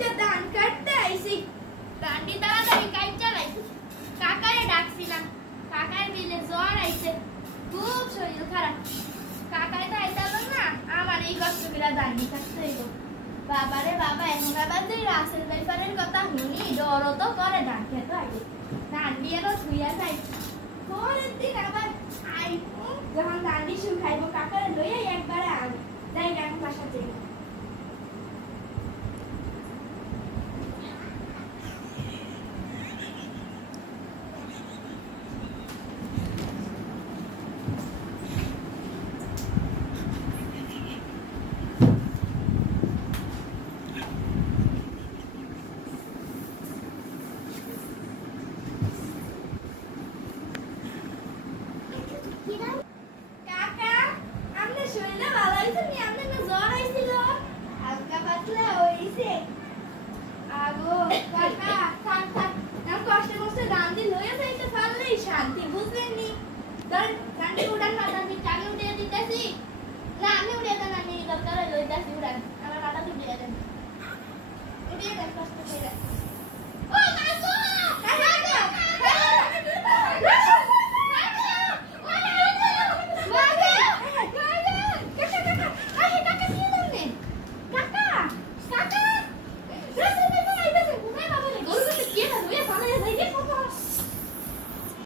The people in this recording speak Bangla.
তো ধান কাটতে আইছি গান্ডি তাড়াতাড়ি কাজ চালাই কাকারে ডাকছিলাম কাকার বিলে জ্বর আইছে খুব শরীর খারাপ কাকারে তো আইতালো না আমার এই কষ্টগুলা দাঁড়ি থাকতে হইব বাবারে বাবা এখন আবার যে রাসেল ব্যাপারের কথা শুনি ডরও তো করে ধান খেতে আইব ধান দিয়ে তো ধুইয়া যাই পরের দিন আবার আইব যখন ধান দিয়ে শুকাইব কাকারে লইয়া একবারে আন যাই এখন বাসা যাই